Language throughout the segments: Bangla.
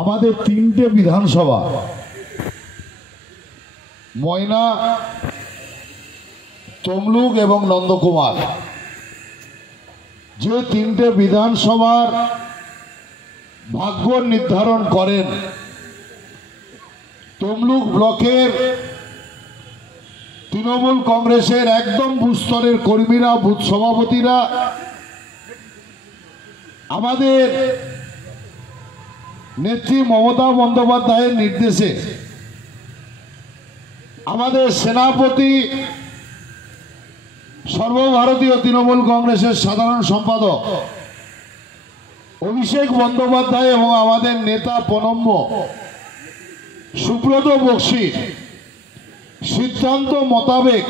আমাদের তিনটে বিধানসভা ময়না, তমলুক এবং নন্দকুমার, যে তিনটে বিধানসভার ভাগ্য নির্ধারণ করেন তমলুক ব্লকের তৃণমূল কংগ্রেসের একদম বুথ স্তরের কর্মীরা, বুথ সভাপতিরা আমাদের নেত্রী মমতা বন্দ্যোপাধ্যায়ের নির্দেশে আমাদের সেনাপতি, সর্বভারতীয় তৃণমূল কংগ্রেসের সাধারণ সম্পাদক অভিষেক বন্দ্যোপাধ্যায় এবং আমাদের নেতা প্রণম্য সুব্রত বক্সির সিদ্ধান্ত মোতাবেক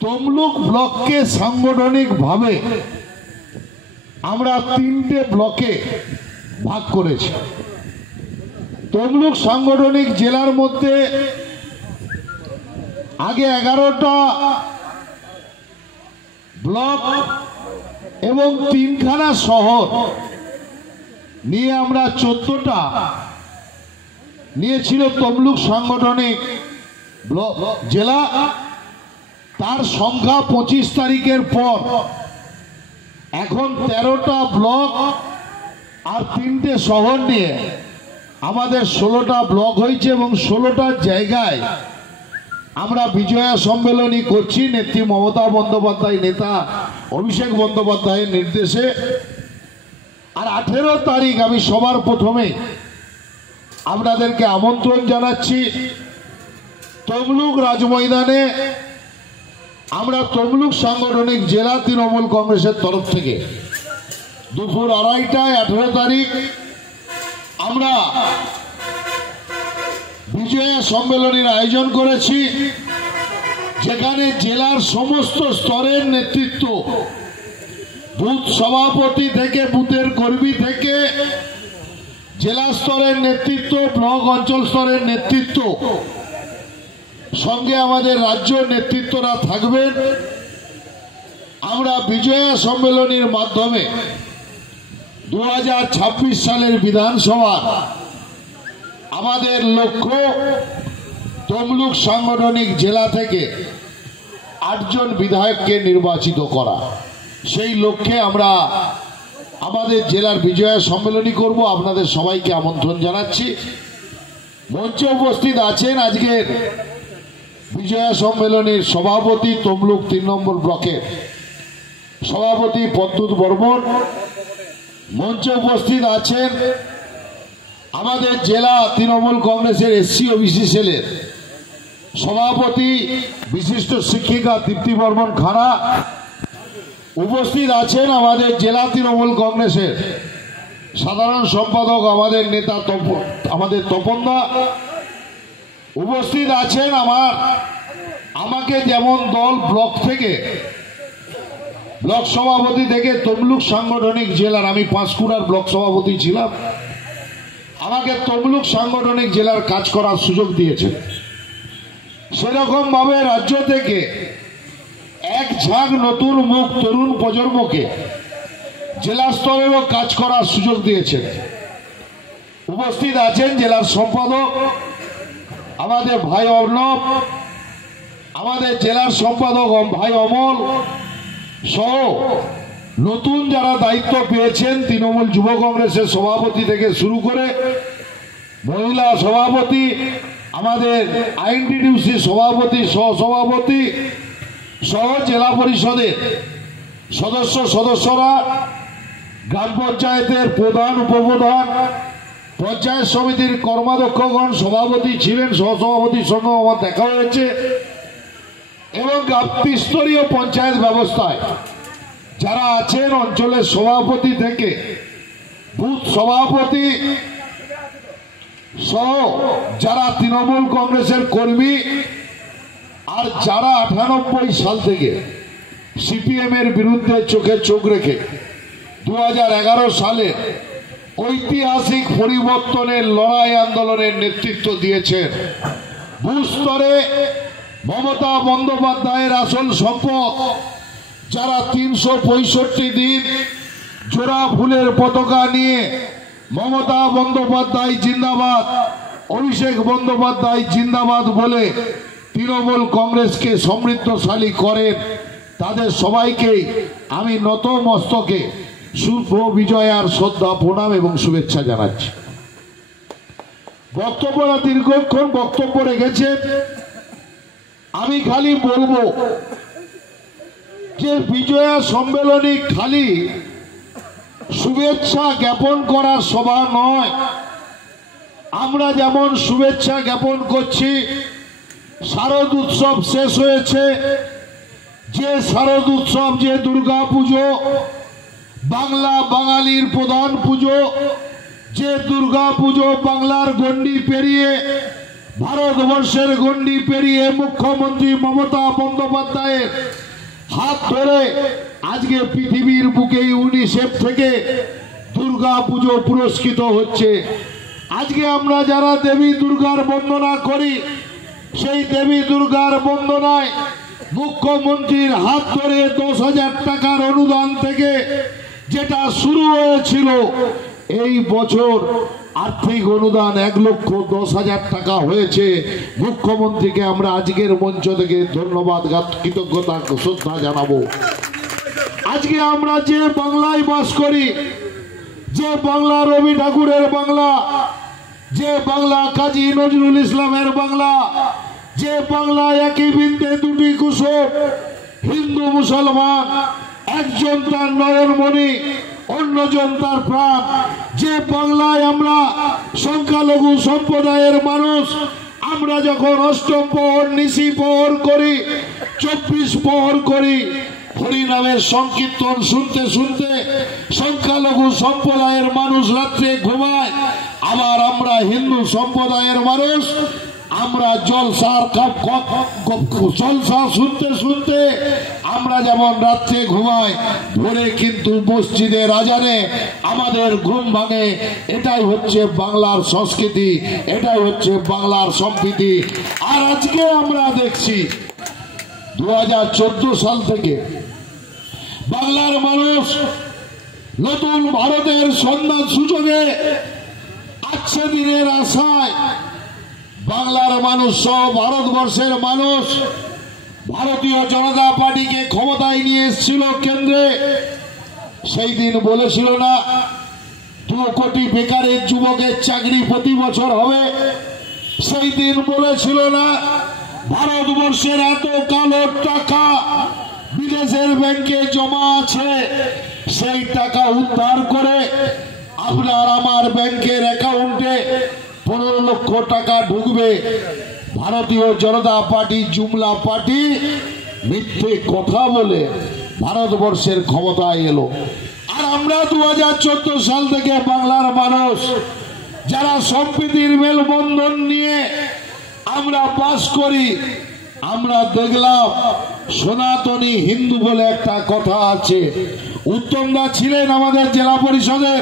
তমলুক ব্লককে সাংগঠনিকভাবে আমরা তিনটে ব্লকে ভাগ করেছি। তমলুক সাংগঠনিক জেলার মধ্যে আগে 11টা ব্লক এবং 3খানা শহর নিয়ে আমরা 14টা নিয়েছিল তমলুক সাংগঠনিক ব্লক জেলা। তার সংখ্যা 25 তারিখের পর এখন 13টা ব্লক আর 3টে শহর নিয়ে আমাদের 16টা ব্লক হয়েছে এবং 16টা জায়গায় আমরা বিজয়া সম্মেলনী করছি নেত্রী মমতা বন্দ্যোপাধ্যায়, নেতা অভিষেক বন্দ্যোপাধ্যায়ের নির্দেশে। আর 18 তারিখ আমি সবার প্রথমে আপনাদেরকে আমন্ত্রণ জানাচ্ছি তমলুক রাজময়দানে। আমরা তমলুক সাংগঠনিক জেলা তৃণমূল কংগ্রেসের তরফ থেকে দুপুর 2:30টায় 18 তারিখ আমরা বিজয়া সম্মেলনের আয়োজন করেছি, যেখানে জেলার সমস্ত স্তরের নেতৃত্ব, বুথ সভাপতি থেকে বুথের কর্মী থেকে জেলা স্তরের নেতৃত্ব, ব্লক অঞ্চল স্তরের নেতৃত্ব, সঙ্গে আমাদের রাজ্য নেতৃত্বরা থাকবেন। আমরা বিজয়া সম্মেলনের মাধ্যমে 2026 সালের বিধানসভা আমাদের লক্ষ্য তমলুক সাংগঠনিক জেলা থেকে 8 জন বিধায়ককে নির্বাচিত করা। সেই লক্ষ্যে আমরা আমাদের জেলার বিজয়া সম্মেলনী করব। আপনাদের সবাইকে আমন্ত্রণ জানাচ্ছি। মঞ্চে উপস্থিত আছেন আজকের বিজয়া সম্মেলনীর সভাপতি, তমলুক 3 নম্বর ব্লকের সভাপতি পদ্মুত বর্মন। মঞ্চে উপস্থিত আছেন আমাদের জেলা তৃণমূল কংগ্রেসের এসসি ওবিসি সেলের সভাপতি বিশিষ্ট শিক্ষিকা তৃপ্তি বর্মন খাড়া। উপস্থিত আছেন আমাদের জেলা তৃণমূল কংগ্রেসের সাধারণ সম্পাদক আমাদের নেতা আমাদের তপনদা। উপস্থিত আছেন আমাকে যেমন দল ব্লক থেকে, ব্লক সভাপতি থেকে তমলুক সাংগঠনিক জেলার, আমি পাঁশকুড়ার ব্লক সভাপতি ছিলাম, আমাকে তমলুক সাংগঠনিক জেলার কাজ করার সুযোগ দিয়েছে। সেরকম ভাবে রাজ্য থেকে এক ঝাঁক নতুন মুখ তরুণ প্রজন্মকে জেলা স্তরেরও কাজ করার সুযোগ দিয়েছেন। উপস্থিত আছেন জেলার সম্পাদক আমাদের ভাই অর্ণব, আমাদের জেলার সম্পাদক ভাই অমল সহ নতুন যারা দায়িত্ব পেয়েছেন, তৃণমূল যুব কংগ্রেসের সভাপতি থেকে শুরু করে মহিলা সভাপতি, আমাদের আইনটিডিউসি সভাপতি, সহসভাপতি সহ জেলা পরিষদের সদস্যরা, গ্রাম পঞ্চায়েতের প্রধান, উপপ্রধান, পঞ্চায়েত সমিতির কর্মাধ্যক্ষগণ, সভাপতি ছিলেন, সহসভাপতির সঙ্গে আমার দেখা হয়েছে, এবং ত্রিস্তরীয় পঞ্চায়েত ব্যবস্থায় যারা আছেন, অঞ্চলের সভাপতি থেকে বুথ সভাপতি সহ যারা তৃণমূল কংগ্রেসের কর্মী, আর যারা 98 সাল থেকে সিপিএম এর বিরুদ্ধে চোখে চোখ রেখে 2011 সালে ঐতিহাসিক পরিবর্তনের লড়াই আন্দোলনের নেতৃত্ব দিয়েছেন। বুথ স্তরে মমতা বন্দ্যোপাধ্যায়ের আসল সম্পদ, যারা 365 দিন জোড়া ফুলের পতাকা নিয়ে মমতা বন্দ্যোপাধ্যায় জিন্দাবাদ, অভিষেক বন্দ্যোপাধ্যায় জিন্দাবাদ বলে তৃণমূল কংগ্রেসকে সমৃদ্ধশালী করেন, তাদের সবাইকেই আমি নত মস্তকে শুভ বিজয়ার শ্রদ্ধা প্রণাম এবং শুভেচ্ছা জানাচ্ছি। বক্তব্যরা দীর্ঘক্ষণ বক্তব্য রেখেছেন, আমি খালি বলবো যে বিজয়া সম্মেলনী খালি শুভেচ্ছা জ্ঞাপন করার সভা নয়। আমরা যেমন শুভেচ্ছা জ্ঞাপন করছি, শারদ উৎসব শেষ হয়েছে, যে শারদ উৎসব, যে দুর্গা পুজো বাংলা বাঙালির প্রধান পুজো, যে দুর্গা পুজো বাংলার গণ্ডি পেরিয়ে ভারতবর্ষের গণ্ডি পেরিয়ে মুখ্যমন্ত্রী মমতা বন্দ্যোপাধ্যায়ের হাত ধরে আজকে পৃথিবীর বুকে ইউনিসেফ থেকে দুর্গা পুজো পুরস্কৃত হচ্ছে। আজকে আমরা যারা দেবী দুর্গার বন্দনা করি, সেই দেবী দুর্গার বন্দনায় মুখ্যমন্ত্রীর হাত ধরে 10,000 টাকার অনুদান থেকে যেটা শুরু হয়েছিল, এই বছর আর্থিক অনুদান 1,10,000 টাকা হয়েছে। মুখ্যমন্ত্রীকে আমরা আজকের মঞ্চ থেকে ধন্যবাদ, কৃতজ্ঞতা, শ্রদ্ধা জানাবো। আজকে আমরা যে বাংলায় বাস করি, যে বাংলা রবি ঠাকুরের বাংলা, যে বাংলা কাজী নজরুল ইসলামের বাংলা, যে বাংলা একই বৃন্তে দুটি কুসুম, হিন্দু মুসলমান, একজন তার নয়নমণি, অন্যজন তার প্রাণ, যে বাংলায় আমরা সংখ্যালঘু সম্প্রদায়ের মানুষ, আমরা যখন অষ্টম প্রহর নিশি প্রহর করি, 24 প্রহর করি, হরিনামের সংকীর্তন শুনতে শুনতে সংখ্যালঘু সম্প্রদায়ের মানুষ রাত্রে ঘুমায়, আবার আমরা হিন্দু সম্প্রদায়ের মানুষ আমরা জলসা শুনতে শুনতে আমরা যেমন রাত্রে ঘুমাই, ভোরে কিন্তু মসজিদের আজানে আমাদের ঘুম ভাঙে। এটাই হচ্ছে বাংলার সংস্কৃতি, এটাই হচ্ছে বাংলার সম্প্রীতি। আর আজকে আমরা দেখছি 2014 সাল থেকে বাংলার মানুষ নতুন ভারতের সন্ধান সূচকে আজকে দিনের আশায় বাংলার মানুষ সহ ভারতবর্ষের মানুষ ভারতীয় জনতা পার্টিকে ক্ষমতায় নিয়ে এসেছিল কেন্দ্রে। সেই দিন বলেছিল না 2 কোটি বেকারের যুবকের চাকরি প্রতি বছর হবে? সেই দিন বলেছিল না ভারতবর্ষের এত কালো টাকা বিদেশের ব্যাংকে জমা আছে, সেই টাকা উদ্ধার করে আপনার আমার ব্যাংকের অ্যাকাউন্টে 15 লক্ষ টাকা ঢুকবে। ভারতীয় জনতা পার্টি জুমলা পার্টি মিথ্যে কথা বলে ভারতবর্ষের ক্ষমতায় এলো। আর আমরা 2014 সাল থেকে বাংলার মানুষ যারা সম্প্রীতির মেলবন্ধন নিয়ে আমরা বাস করি, আমরা দেখলাম সনাতনী হিন্দু বলে একটা কথা আছে। উত্তমদা ছিলেন আমাদের জেলা পরিষদের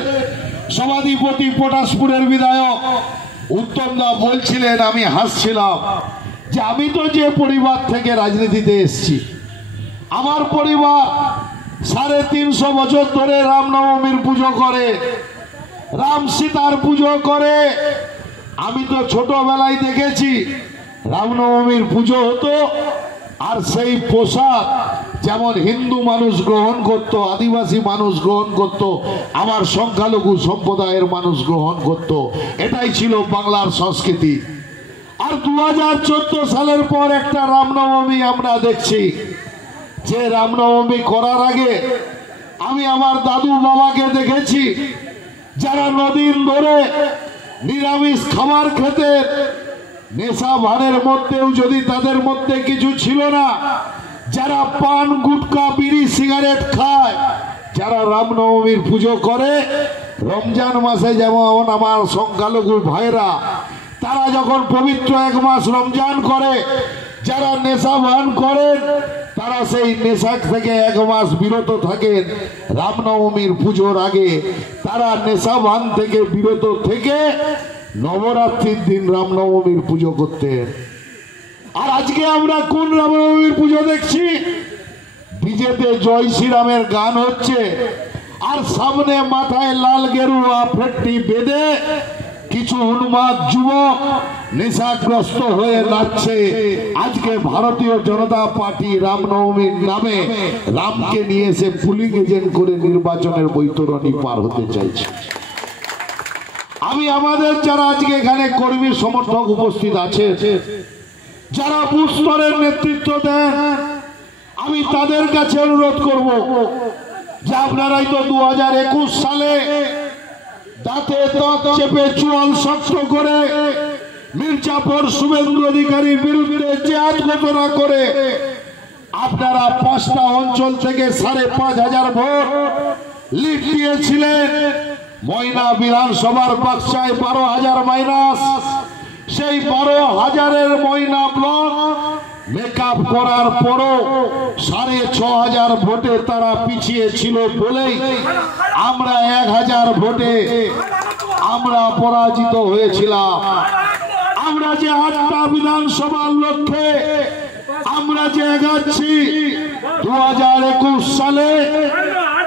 সভাধিপতি, পটাশপুরের বিধায়ক। উত্তমদা বলছিলেন, আমি হাসছিলাম যে আমি তো যে পরিবার থেকে রাজনীতিতে এসেছি, আমার পরিবার 350 বছর ধরে রামনবমীর পুজো করে, রাম সীতার পুজো করে। আমি তো ছোটবেলায় দেখেছি রামনবমীর পুজো হতো, আর সেই পোশাক যেমন হিন্দু মানুষ গ্রহণ করত, আদিবাসী মানুষ গ্রহণ করত, আমার সংখ্যালঘু সম্প্রদায়ের মানুষ গ্রহণ করত। এটাই ছিল বাংলার সংস্কৃতি। আর 2014 সালের পর একটা রামনবমী আমরা দেখছি, যে রামনবমী করার আগে আমি আমার দাদু বাবাকে দেখেছি যারা নদিন ধরে নিরামিষ খাবার খেতে, নেশা ভানের মধ্যেও যদি তাদের মধ্যে কিছু ছিল না, যারা পান গুটকা বিড়ি সিগারেট খায়, যারা রামনবমীর পুজো করে, রমজান মাসে যেমন আমার সংখ্যালঘু ভাইরা তারা যখন পবিত্র 1 মাস রমজান করে, যারা নেশা ভান করেন তারা সেই নেশা থেকে 1 মাস বিরত থাকেন। রামনবমীর পুজোর আগে তারা নেশা ভান থেকে বিরত থেকে নবরাত্রির দিন রামনবমীর পুজো করতেন। আর আজকে আমরা কোন রামনবমীর পুজো দেখছি? ডিজেতে জয় শ্রীরামের গান হচ্ছে, আর সামনে মাথায় লাল গেরুয়া ফেটটি বেঁধে কিছু উন্মাদ যুবক নেশাগ্রস্ত হয়ে নাচছে। আজকে ভারতীয় জনতা পার্টি রামনবমীর নামে রামকে নিয়ে এসে পুলিং এজেন্ট করে নির্বাচনের বৈতরণী পার হতে চাইছে। আমি আমাদের যারা আজকে এখানে কর্মী সমর্থক উপস্থিত আছে, যারা বুথ স্তরের নেতৃত্ব দেন, আমি তাদের কাছে অনুরোধ করব যে আপনারাই তো 2021 সালে দাঁতে দাঁত চেপে চুয়াল শক্ত করে মির্জাপুর শুভেন্দু অধিকারীর বিরুদ্ধে জিহাদ ঘোষণা করে আপনারা 5টা অঞ্চল থেকে 5,500 ভোট লিড দিয়েছিলেন। ময়না বিধানসভার বাক্সায় 12,000 মাইনাস, সেই 12,000-এর ময়না ব্লক মেকআপ করার পরও 6,500 ভোটে তারা পিছিয়ে ছিল বলেই আমরা 1,000 ভোটে আমরা পরাজিত হয়েছিলাম। আমরা যে 8টা বিধানসভার লক্ষ্যে আমরা যে এগাচ্ছি, 2021 সালে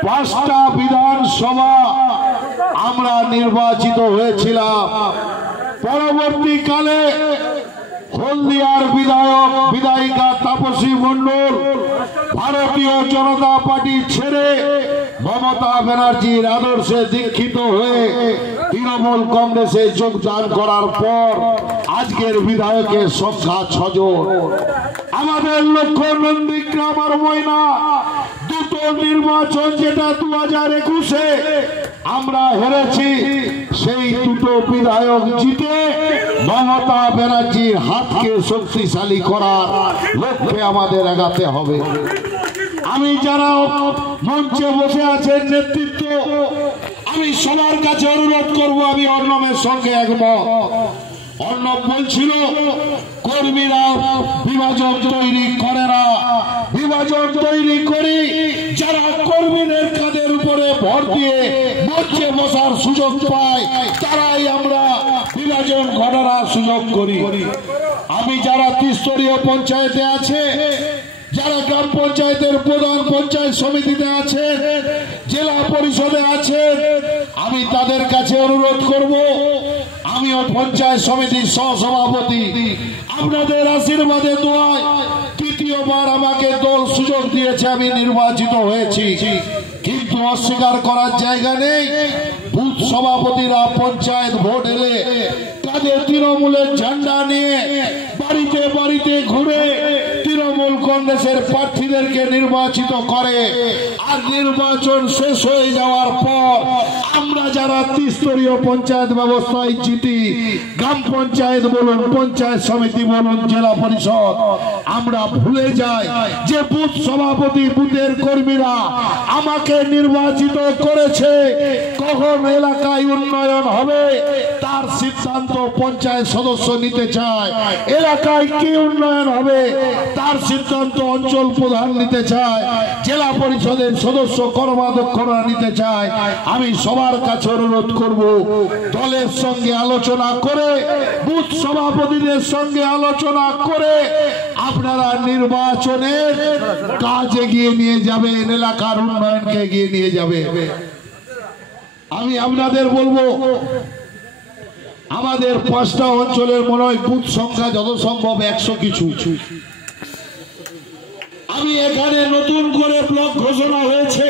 5টা বিধানসভা আমরা নির্বাচিত হয়েছিলাম। পরবর্তীকালে হলদিয়ার বিধায়িকা তাপসী মণ্ডল ভারতীয় জনতা পার্টি ছেড়ে মমতা ব্যানার্জির আদর্শে দীক্ষিত হয়ে তৃণমূল কংগ্রেসে যোগদান করার পর আজকের বিধায়কের সংখ্যা 6 জন। আমাদের লক্ষ্য নন্দীগ্রাম আর ময়না দুটো নির্বাচন যেটা 2021-এ আমরা হেরেছি, সেই দুটো বিধায়ক জিতে মমতা ব্যানার্জির হাতকে শক্তিশালী করার লক্ষ্যে আমাদের এগাতে হবে। আমি যারা মঞ্চে বসে আছেন নেতৃত্ব, আমি সবার কাছে অনুরোধ করব, আমি অর্ণবের সঙ্গে একমত। অর্ণব বলছিল কর্মীরা বিভাজন তৈরি করে না, বিভাজন তৈরি করি যারা কর্মীদের কাঁধের উপরে ভর দিয়ে মঞ্চে বসার সুযোগ পায়, তারাই আমরা বিভাজন ঘটানোর সুযোগ করি। আমি যারা ত্রিস্তরীয় পঞ্চায়েতে আছে, যারা গ্রাম পঞ্চায়েতের প্রধান পঞ্চায়েত সমিতিতে আছেন, জেলা পরিষদে আছেন, আমি তাদের কাছে অনুরোধ করব, আমিও পঞ্চায়েত সমিতির সহসভাপতি, আপনাদের আশীর্বাদে দোয়ায় তৃতীয়বার আমাকে দল সুযোগ দিয়েছে, আমি নির্বাচিত হয়েছি। কিন্তু অস্বীকার করার জায়গা নেই, বুথ সভাপতিরা পঞ্চায়েত ভোট এলে তাদের তৃণমূলের ঝান্ডা নিয়ে বাড়িতে বাড়িতে ঘুরে তৃণমূল কংগ্রেসের প্রার্থীদেরকে নির্বাচিত করে। আর নির্বাচন শেষ হয়ে যাওয়ার পর আমরা যারা ত্রিস্তরীয় পঞ্চায়েত ব্যবস্থায় জিতি, গ্রাম পঞ্চায়েত বলুন, পঞ্চায়েত সমিতি বলুন, জেলা পরিষদ, আমরা ভুলে যাই যে বুথ সভাপতি, বুথের কর্মীরা আমাকে নির্বাচিত করেছে। কখন এলাকায় উন্নয়ন হবে তার সিদ্ধান্ত পঞ্চায়েত সদস্য নিতে চায়, এলাকায় কি উন্নয়ন হবে তার সিদ্ধান্ত অঞ্চল প্রধান নিতে চায়, জেলা পরিষদের সদস্য কর্মাধ্যক্ষরা নিতে চায়। আমি সবার কাছে অনুরোধ করব, দলের সঙ্গে আলোচনা করে, বুথ সভাপতিদের সঙ্গে আলোচনা করে আপনারা নির্বাচনের কাজ এগিয়ে নিয়ে যাবেন, এলাকার উন্নয়নকে এগিয়ে নিয়ে যাবে। আমি আপনাদের বলবো, আমাদের 5টা অঞ্চলের মনে হয় বুথ সংখ্যা যত সম্ভব 100 কিছু। আমি এখানে নতুন করে ব্লক ঘোষণা হয়েছে,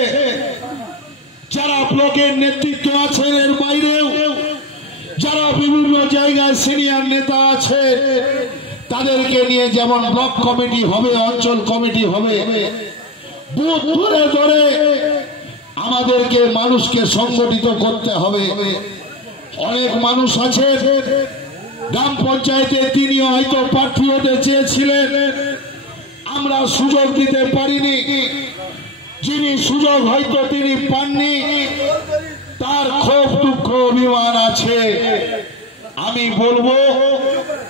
যারা ব্লকের নেতৃত্ব আছেন, এর বাইরেও যারা বিভিন্ন জায়গায় সিনিয়র নেতা আছে, তাদেরকে নিয়ে যেমন ব্লক কমিটি হবে, অঞ্চল কমিটি হবে, বুথ ধরে ধরে আমাদেরকে মানুষকে সংগঠিত করতে হবে। অনেক মানুষ আছে গ্রাম পঞ্চায়েতে, তিনি হয়তো প্রার্থী হতে চেয়েছিলেন, আমরা সুযোগ দিতে পারিনি, যিনি সুযোগ হয়তো তিনি পাননি, তার ক্ষোভ দুঃখ অভিমান আছে। আমি বলবো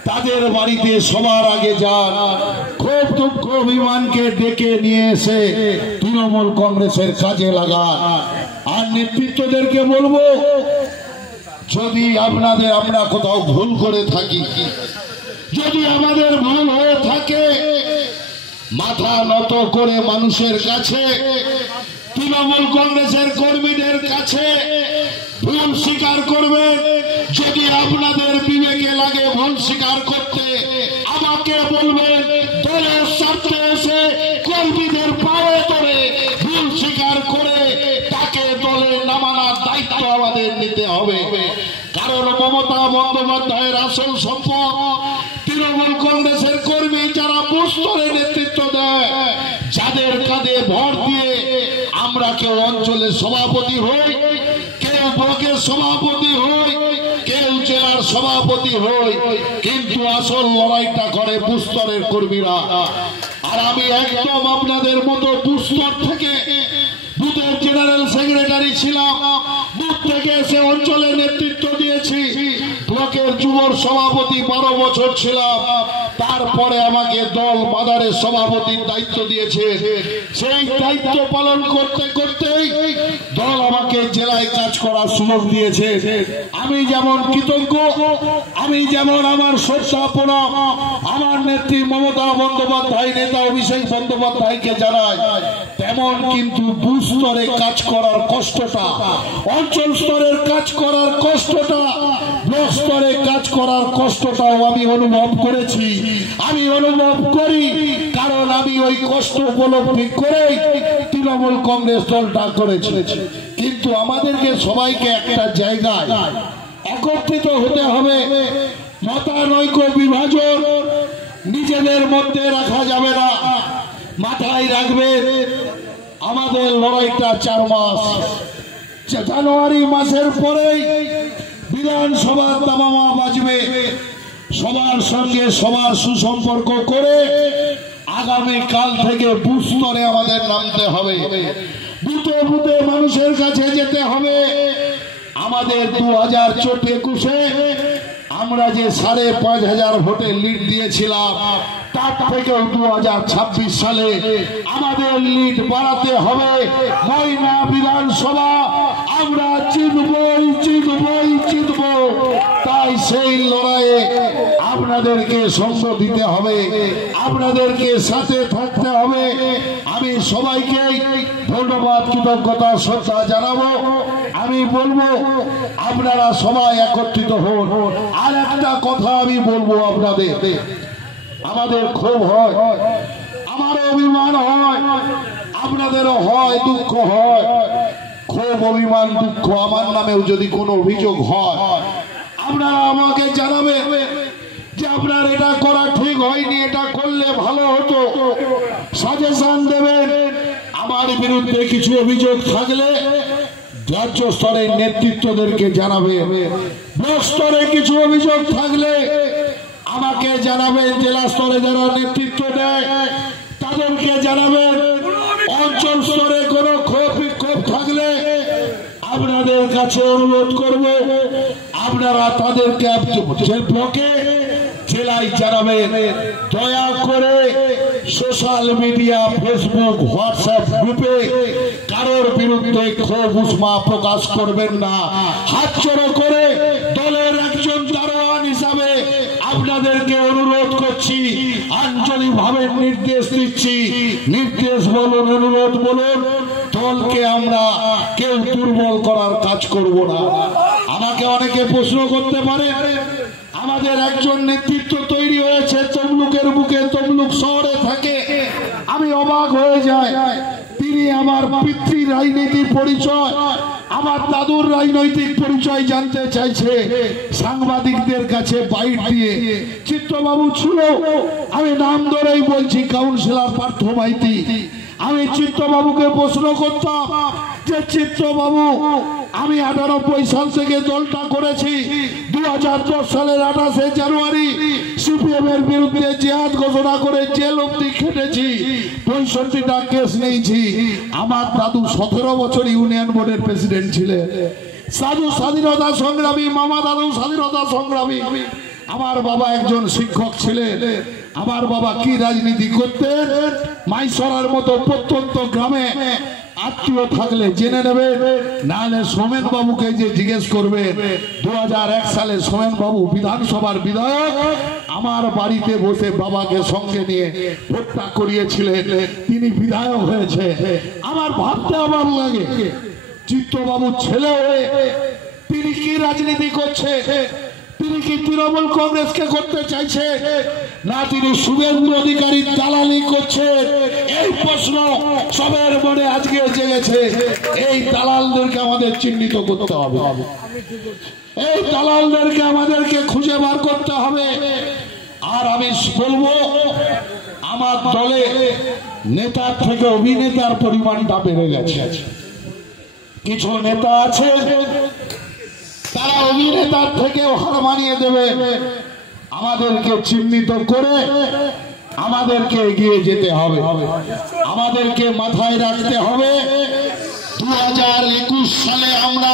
তাদের বাড়িতে সবার আগে যান, ক্ষোভ দুঃখ অভিমানকে ডেকে নিয়ে এসে তৃণমূল কংগ্রেসের কাজে লাগান। আর নেতৃত্বদেরকে বলবো, যদি আমরা কোথাও ভুল করে থাকি, যদি আমাদের ভুল হয়ে থাকে, মাথা নত করে মানুষের কাছে তৃণমূল কংগ্রেসের কর্মীদের কাছে ভুল স্বীকার করবেন। যদি আপনাদের বিবেকে লাগে ভুল স্বীকার করতে, আমাকে বলবেন। দলের স্বার্থে এসে কর্মীদের পায়ে ধরে ভুল স্বীকার করে তাকে দলে নামানোর দায়িত্ব আমাদের নিতে হবে। কারণ মমতা বন্দ্যোপাধ্যায়ের আসল সম্পদ তৃণমূল কংগ্রেসের কর্মী, যারা বুথ স্তরে নেতৃত্ব দেয়, যাদের কাঁধে ভর দিয়ে আমরা কেউ অঞ্চলের সভাপতি হই, কেউ ব্লকের সভাপতি হই, কেউ জেলার সভাপতি হই, কিন্তু আসল লড়াইটা করে বুথ স্তরের কর্মীরা। আর আমি একদম আপনাদের মতো বুথ স্তর থেকে বুথের জেনারেল সেক্রেটারি ছিলাম, বুথ থেকে এসে অঞ্চলে নেতৃত্ব দিয়েছি, ব্লকের যুব সভাপতি 12 বছর ছিলাম, তারপরে আমাকে দল বাজারের সভাপতির দায়িত্ব দিয়েছে। সেই দায়িত্ব পালন করতে করতেই দল আমাকে জেলায় কাজ করার সুযোগ দিয়েছে। আমি যেমন কৃতজ্ঞ, আমি যেমন আমার শ্রদ্ধা আমার নেত্রী মমতা বন্দ্যোপাধ্যায়, নেতা অভিষেক বন্দ্যোপাধ্যায়কে জানাই, তেমন কিন্তু বুথ স্তরে কাজ করার কষ্টটা, অঞ্চল স্তরের কাজ করার কষ্টটা, ব্লক স্তরে কাজ করার কষ্টটাও আমি অনুভব করেছি, আমি অনুভব করি। কারণ আমি ওই কষ্ট উপলব্ধি করেই তৃণমূল কংগ্রেস দলটা করেছি। কিন্তু আমাদেরকে সবাইকে একটা জায়গায় একত্রিত হতে হবে। মতানৈক্য বিভাজন নিজেদের মধ্যে রাখা যাবে না। মাথায় রাখবেন, আমাদের লড়াইটা 4 মাস। জানুয়ারি মাসের পরেই বিধানসভার দামামা বাজবে। সবার সঙ্গে সবার সুসম্পর্ক করে আগামী কাল থেকে বুথ স্তরে আমাদের নামতে হবে, বুথে বুথে মানুষের কাছে যেতে হবে। আমাদের 2024-21-এ আমরা যে 5,500 ভোটে লিড দিয়েছিলাম, তার থেকেও 2026 সালে আমাদের লিড বাড়াতে হবে। ময়না বিধানসভা আমরা জিতবই জিতবই জিতব। তাই সেই লড়াইয়ে আপনাদেরকে সঙ্গ দিতে হবে, আপনাদেরকে সাথে থাকতে হবে। আমি সবাইকে ধন্যবাদ, কৃতজ্ঞতা, শ্রদ্ধা জানাবো। আমি বলবো আপনারা সবাই একত্রিত হন। আর একটা কথা আমি বলবো আপনাদের, আমাদের ক্ষোভ হয়, আমারও অভিমান হয়, আপনাদেরও হয়, দুঃখ হয়। ক্ষোভ, অভিমান, দুঃখ আমার নামেও যদি কোনো অভিযোগ হয়, আপনারা আমাকে জানাবেন যে আপনার এটা করা ঠিক হয়নি, এটা করলে ভালো হতো, সাজেশন দেবেন। আমার বিরুদ্ধে কিছু অভিযোগ থাকলে রাজ্য স্তরের নেতৃত্বদেরকে জানাবে, ব্লক স্তরে কিছু অভিযোগ থাকলে আমাকে জানাবেন, জেলা স্তরে যারা নেতৃত্ব দেয় তাদেরকে জানাবেন, অঞ্চল স্তরে কোনো ক্ষোভ বিক্ষোভ থাকলে আপনাদের কাছে অনুরোধ করব, আপনারা তাদেরকে ব্লকে জেলায় জানাবেন। দয়া করে সোশ্যাল মিডিয়া, ফেসবুক, হোয়াটসঅ্যাপ গ্রুপে কারোর বিরুদ্ধে ক্ষোভ উষ্মা প্রকাশ করবেন না। হাত জড়ো করে দলের একজন দারোয়ান হিসাবে আপনাদেরকে অনুরোধ করছি, আঞ্চলিকভাবে নির্দেশ দিচ্ছি, নির্দেশ বলুন, অনুরোধ বলুন, দলকে আমরা কেউ দুর্বল করার কাজ করব না। আমাকে অনেকে প্রশ্ন করতে পারে, আমাদের একজন নেতৃত্ব তৈরি হয়েছে তমলুকের বুকে, তমলুক শহরে থাকে। আমি অবাক হয়ে যাই, তিনি আমার পিতৃ রাজনীতির পরিচয়, আমার দাদুর রাজনৈতিক পরিচয় জানতে চাইছে সাংবাদিকদের কাছে বাইট দিয়ে। চিত্তবাবু ছিল, আমি নাম ধরেই বলছি, কাউন্সিলর পার্থ মাইতি। আমি চিত্তবাবুকে প্রশ্ন করতাম যে চিত্তবাবু, আমি 98 সাল থেকে দলটা করেছি, 2010 সালের 28শে জানুয়ারি সিপিএম এর বিরুদ্ধে জিহাদ ঘোষণা করে জেল অবধি খেটেছি, 65টা কেস নিয়েছি। আমার দাদু 17 বছর ইউনিয়ন বোর্ডের প্রেসিডেন্ট ছিলেন, দাদু স্বাধীনতা সংগ্রামী, মামা দাদু স্বাধীনতা সংগ্রামী। আমার বাবা একজন শিক্ষক ছিলেন। আমার বাবা কি রাজনীতি করতেন, মাইসরার মতো প্রত্যন্ত গ্রামে আত্মীয় থাকলে জেনে নেবে, নাহলে সোমেন বাবুকে যে জিজ্ঞেস করবে 2001 সালে সোমেন বাবু বিধানসভার বিধায়ক আমার বাড়িতে বসে বাবাকে সঙ্গে নিয়ে হত্যা করিয়েছিলেন, তিনি বিধায়ক হয়েছে। আমার ভাবতে অবাক লাগে, চিত্তবাবুর ছেলে হয়ে তিনি কি রাজনীতি করছে? তিনি কি তৃণমূল কংগ্রেসকে করতে চাইছে, না তিনি শুভেন্দু অধিকারীর দালালি করছে? এই প্রশ্ন সবার মনে আজকে জেগেছে। এই দালালদেরকে আমাদের চিহ্নিত করতে হবে, এই দালালদেরকে আমাদেরকে খুঁজে বার করতে হবে। আর আমি বলবো, আমার দলে নেতার থেকে অভিনেতার পরিমাণটা বেড়ে গেছে। কিছু নেতা আছে তারা অভিনেতার থেকেও হার মানিয়ে দেবে। আমাদেরকে চিহ্নিত করে আমাদেরকে এগিয়ে যেতে হবে, আমাদেরকে মাথায় রাখতে হবে 2021 সালে আমরা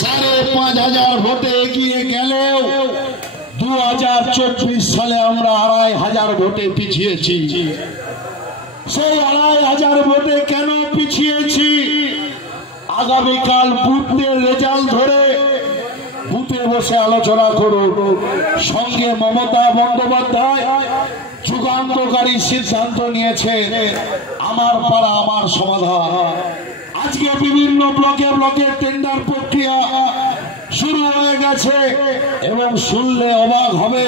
5,500 ভোটে এগিয়ে গেলেও 2024 সালে আমরা 2,500 ভোটে পিছিয়েছি। সেই 2,500 ভোটে কেন পিছিয়েছি? আগামীকাল বুথের রেজাল্ট ধরে বুথে বসে আলোচনা করুন। সঙ্গে মমতা বন্দ্যোপাধ্যায় যুগান্তকারী সিদ্ধান্ত নিয়েছে, আমার পাড়া আমার সমাধান। আজকে বিভিন্ন ব্লকে ব্লকে টেন্ডার প্রক্রিয়া শুরু হয়ে গেছে এবং শুনলে অবাক হবে,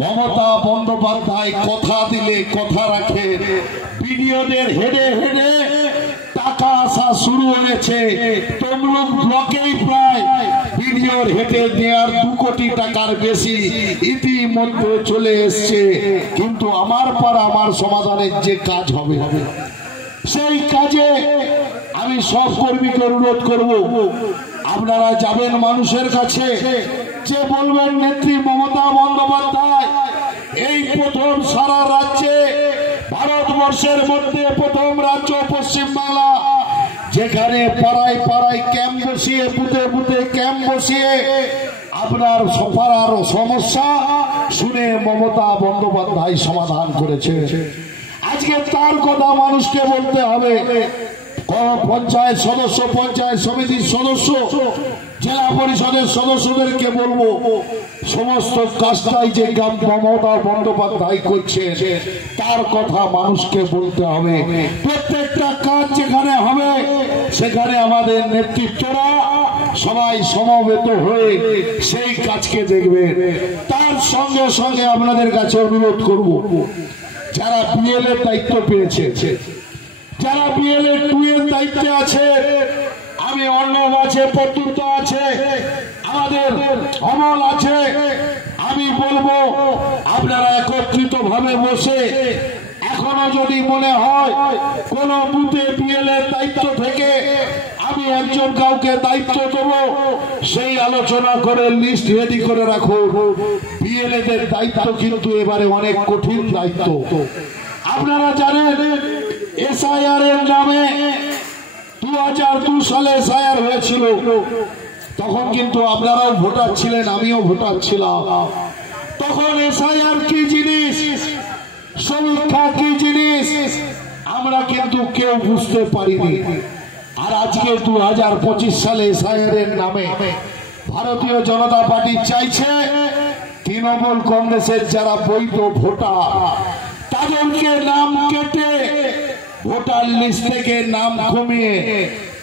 মমতা বন্দ্যোপাধ্যায় কথা দিলে কথা রাখে। বিডিওদের হেডে হেডে টাকা আসা শুরু হয়েছে। তমলুক ব্লকেই প্রায় বিডিওর হেডে দেওয়ার 2 কোটি টাকার বেশি ইতিমধ্যে চলে এসছে। কিন্তু আমার পাড়া আমার সমাধানের যে কাজ হবে, সেই কাজে আমি সব কর্মীকে অনুরোধ করব, আপনারা যাবেন মানুষের কাছে, যে বলবেন নেত্রী মমতা বন্দ্যোপাধ্যায় এই প্রথম সারা রাজ্যে, ভারতবর্ষের মধ্যে প্রথম রাজ্য পশ্চিমবাংলা, যেখানে পাড়ায় পাড়ায় ক্যাম্প বসিয়ে, বুথে বুথে ক্যাম্প বসিয়ে আপনার সফার সমস্যা শুনে মমতা বন্দ্যোপাধ্যায় সমাধান করেছে। আজকে তার কথা মানুষকে বলতে হবে। পঞ্চায়েত সদস্য, পঞ্চায়েত সমিতির সদস্য, জেলা পরিষদের সদস্যদেরকে বলবো, সমস্ত কাজটাই যে মমতা বন্দ্যোপাধ্যায় করছে তার কথা মানুষকে বলতে হবে। প্রত্যেকটা কাজ যেখানে হবে সেখানে আমাদের নেতৃত্বরা সবাই সমবেত হয়ে সেই কাজকে দেখবে। তার সঙ্গে সঙ্গে আপনাদের কাছে অনুরোধ করব, যারা বিএলএ দায়িত্ব পেয়েছে, যারা বিএলএ 2 এর দায়িত্বে আছে, আমি অর্ণব আছে, প্রদ্যুৎ আছে, আমাদের অমল আছে, আমি বলবো আপনারা একত্রিত ভাবে বসে, এখনো যদি মনে হয় কোন বুথে বিএলএ দায়িত্ব থেকে আমি একজন কাউকে দায়িত্ব দেব, সেই আলোচনা করে লিস্ট রেডি করে রাখো। বিএলএদের দায়িত্ব কিন্তু এবারে অনেক কঠিন দায়িত্ব। আপনারা জানেন এসআইআর এর নামে 2002 সালে এসআইআর হয়েছিল, তখন কিন্তু আপনারাও ভোটার ছিলেন, আমিও ভোটার ছিলাম। তখন এসআইআর কি জিনিস, সমীক্ষা কি জিনিস, আমরা কিন্তু কেউ বুঝতে পারিনি। আর আজকে 2025 সালে এসআইআর এর নামে ভারতীয় জনতা পার্টি চাইছে তৃণমূল কংগ্রেসের যারা বৈধ ভোটার তাদেরকে নাম কেটে ভোটার লিস্ট থেকে নাম কমিয়ে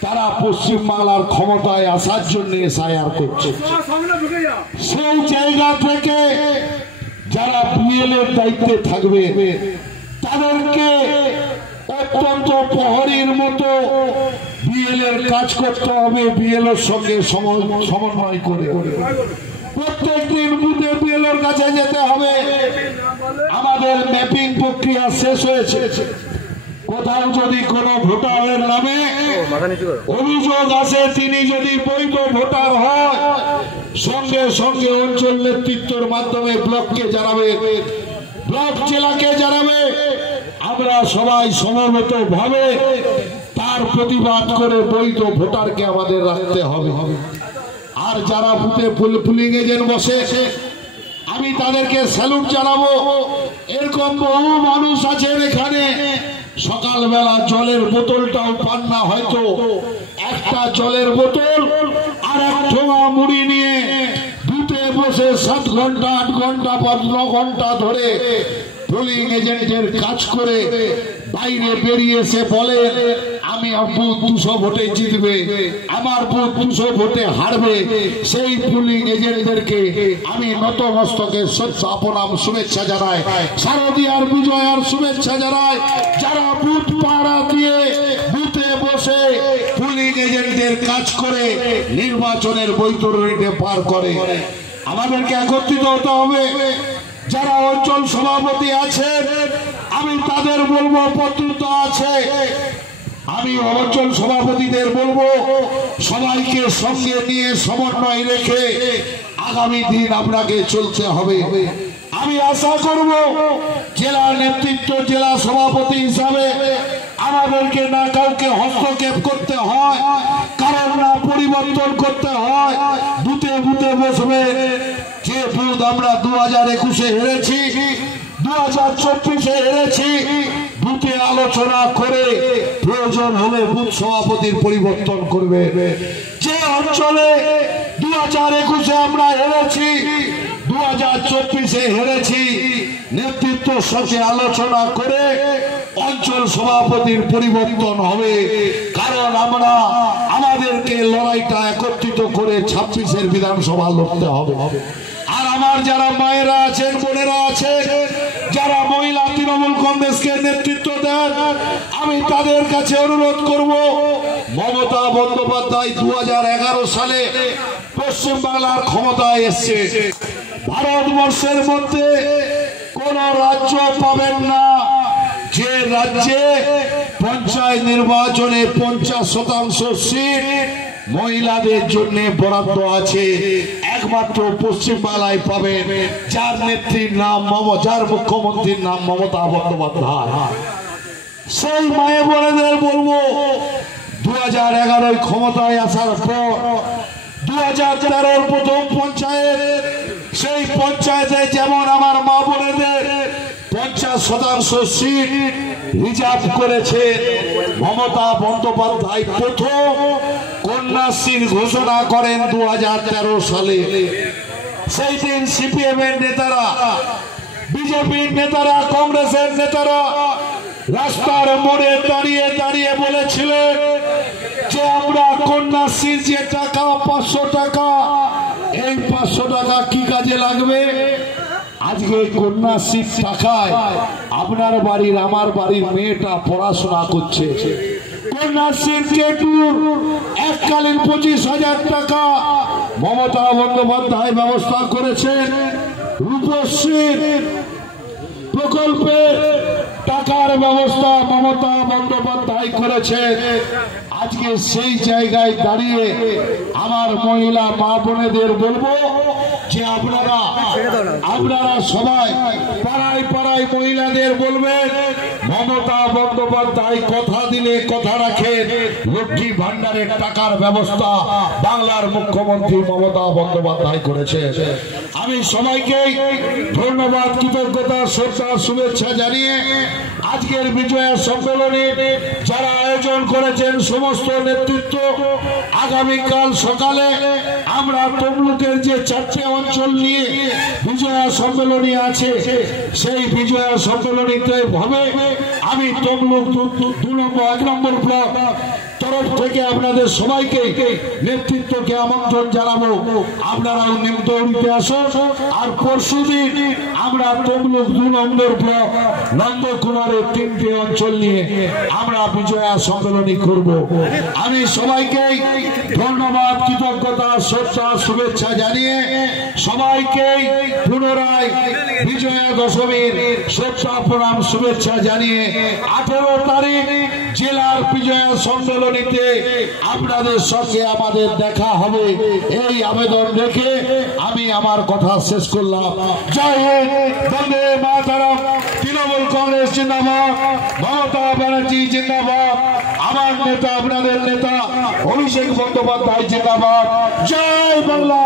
তারা পশ্চিমবাংলার ক্ষমতায় আসার জন্য এসআইআর করছে। সেই জায়গা থেকে যারা বিএলএর দায়িত্বে থাকবে তাদেরকে অত্যন্ত প্রহরীর মতো বিএলএর কাজ করতে হবে, বিএলওর সঙ্গে সমন্বয় করে প্রত্যেকদিন বুথে বিএলওর কাছে যেতে হবে। আমাদের ম্যাপিং প্রক্রিয়া শেষ হয়েছে। কোথাও যদি কোন ভোটারের নামে অভিযোগ আসে, তিনি যদি বৈধ ভোটার হয়, সঙ্গে সঙ্গে অঞ্চল নেতৃত্বের মাধ্যমে ব্লককে জানাবে, ব্লক জেলাকে জানাবে। আমরা সবাই সমবেত ভাবে তার প্রতিবাদ করে বৈধ ভোটারকে আমাদের রাখতে হবে। আর যারা বুথে পুলিং এজেন্ট বসে, আমি তাদেরকে স্যালুট জানাবো। এরকম বহু মানুষ আছেন এখানে সকালবেলা জলের বোতলটাও পান না, হয়তো একটা জলের বোতল আর এক ঠোঙা মুড়ি নিয়ে বুথে বসে 7 ঘন্টা 8 ঘন্টা 15 ঘন্টা ধরে পোলিং এজেন্টের কাজ করে বাইরে বেরিয়ে এসে বলে আমি বুথ 200 ভোটে জিতবে, আমার বুথ 200 ভোটে হারবে। সেই পোলিং এজেন্টদেরকে আমি নতমস্তকে শ্রদ্ধা প্রণাম শুভেচ্ছা জানাই, শারদীয়ার বিজয়ার শুভেচ্ছা জানাই। যারা বুথ পাড়া দিয়ে বুথে বসে পোলিং এজেন্টের কাজ করে নির্বাচনের বৈতরণীতে পার করে, আমাদেরকে একত্রিত হতে হবে। যারা অঞ্চল সভাপতি আছেন আমি তাদের বলবো, পত্রিকা আছে, আমি অঞ্চল সভাপতিদের বলবো সবাইকে সঙ্গে নিয়ে সমন্বয় রেখে আগামী দিন আপনাকে চলতে হবে। আমি আশা করব জেলা নেতৃত্ব, জেলা সভাপতি হিসাবে আমাদেরকে না কাউকে হস্তক্ষেপ করতে হয়, কারণ না পরিবর্তন করতে হয়। বুথে বুথে বসবে, যে বুথ আমরা 2021-এ হেরেছি, 2024-এ হেরেছি, বুথে আলোচনা করে প্রয়োজন হলে বুথ সভাপতির পরিবর্তন করবে। যে অঞ্চলে 2021-এ আমরা হেরেছি, 2024-এ হেরেছি, নেতৃত্বের সাথে আলোচনা করে অঞ্চল সভাপতির পরিবর্তন হবে। কারণ আমরা আমাদেরকে লড়াইটা একত্রিত করে 26-এর বিধানসভা লড়তে হবে। আর আমার যারা মায়েরা আছেন, বোনেরা আছেন, যারা মহিলা তৃণমূল কংগ্রেসকে নেতৃত্ব দেন, আমি তাদের কাছে অনুরোধ করব, মমতা বন্দ্যোপাধ্যায় 2011 সালে পশ্চিমবাংলার ক্ষমতায় এসছে। ভারতবর্ষের মধ্যে কোন রাজ্য পাবেন না যে রাজ্যে পঞ্চায়েত নির্বাচনে 50% সিট মহিলাদের জন্য বরাদ্দ আছে। একমাত্র পশ্চিমবাংলায় পাবেন, যার নেত্রীর নাম যার মুখ্যমন্ত্রীর নাম মমতা বন্দ্যোপাধ্যায়। সেই মায়ে বোনেদের বলবো, 2011 ক্ষমতায় আসার পর 2013 প্রথম পঞ্চায়েত, সেই পঞ্চায়েতে যেমন আমার মা বোনেদের 50% সিট রিজার্ভ করেছে মমতা বন্দ্যোপাধ্যায়। প্রথম কন্যাশ্রীর ঘোষণা করেন 2013 সালে। সেই দিন সিপিএম এর নেতারা, বিজেপির নেতারা, কংগ্রেসের নেতারা রাস্তার মোড়ে দাঁড়িয়ে দাঁড়িয়ে বলেছিলেন যে আমরা কন্যাশ্রীর যে টাকা 500 টাকা, এই 500 টাকা কি কাজে লাগবে? আজকে কন্যাশ্রীর টাকায় আপনার বাড়ির, আমার বাড়ির মেয়েটা পড়াশোনা করছে। কন্যাশ্রীর কেটুর এককালীন 25,000 টাকা মমতা বন্দ্যোপাধ্যায় ব্যবস্থা করেছেন। রূপশ্রীর প্রকল্পে টাকার ব্যবস্থা মমতা বন্দ্যোপাধ্যায় করেছে। আজকে সেই জায়গায় দাঁড়িয়ে আমার মহিলা মা বোনেদের বলবো যে আপনারা সবাই পাড়ায় পাড়ায় মহিলাদের বলবেন, মমতা বন্দ্যোপাধ্যায় কথা দিলে কথা রাখেন। লক্ষ্মী ভান্ডারের টাকার ব্যবস্থা বাংলার মুখ্যমন্ত্রী মমতা বন্দ্যোপাধ্যায় করেছে। আমি সবাইকে ধন্যবাদ, কৃতজ্ঞতা, শ্রদ্ধা, শুভেচ্ছা জানিয়ে আজকের বিজয়া সম্মেলনে যারা আয়োজন করেছেন সমস্ত নেতৃত্ব, আগামীকাল সকালে আমরা তমলুকের যে 4টে অঞ্চল নিয়ে বিজয়া সম্মেলনী আছে, সেই বিজয়া সম্মেলনীতে হবে। আমি তমলুক 1 নম্বর ব্লক তরফ থেকে আপনাদের সবাইকে নেতৃত্বকে আমন্ত্রণ জানাবো, আপনারাও নিমতৌড়িতে আসুন। আর পরশুদিন আমরা তমলুক 2 নম্বর ব্লক নন্দকুমারের 3টে অঞ্চল নিয়ে আমরা বিজয়া সম্মেলনী করব। আমি সবাইকে ধন্যবাদ, কৃতজ্ঞতা, শ্রদ্ধা, শুভেচ্ছা জানিয়ে সবাইকে পুনরায় বিজয়া দশমীর শ্রদ্ধা প্রণাম শুভেচ্ছা জানিয়ে 18 তারিখ জেলার বিজয়া সম্মেলনীতে আপনাদের সঙ্গে আমাদের দেখা হবে, এই আবেদন রেখে আমি আমার কথা শেষ করলাম। জয় হিন্দ, বন্দে মাতরম। তৃণমূল কংগ্রেস জিন্দাবাদ, মমতা ব্যানার্জি জিন্দাবাদ, আমার নেতা আপনাদের নেতা অভিষেক বন্দ্যোপাধ্যায় জিন্দাবাদ। জয় বাংলা।